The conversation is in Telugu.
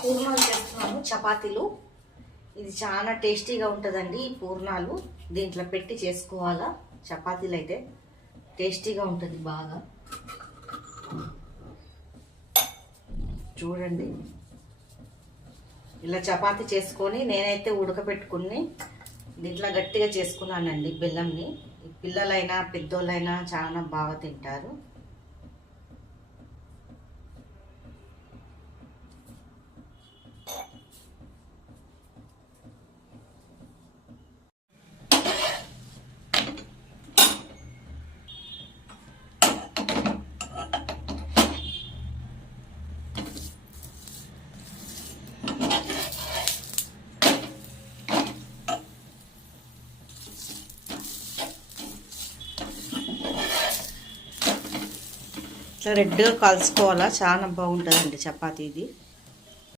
పూర్ణాలు చేస్తున్నాము, చపాతీలు. ఇది చాలా టేస్టీగా ఉంటుందండి. ఈ పూర్ణాలు దీంట్లో పెట్టి చేసుకోవాలా. చపాతీలు అయితే టేస్టీగా ఉంటుంది బాగా. చూడండి, ఇలా చపాతీ చేసుకొని నేనైతే ఉడకపెట్టుకుని దీంట్లో గట్టిగా చేసుకున్నానండి బెల్లంని. పిల్లలైనా పెద్దోళ్ళైనా చాలా బాగా తింటారు. ఇట్లా రెడ్గా కలుసుకోవాలా, చాలా బాగుంటుందండి చపాతీ ఇది.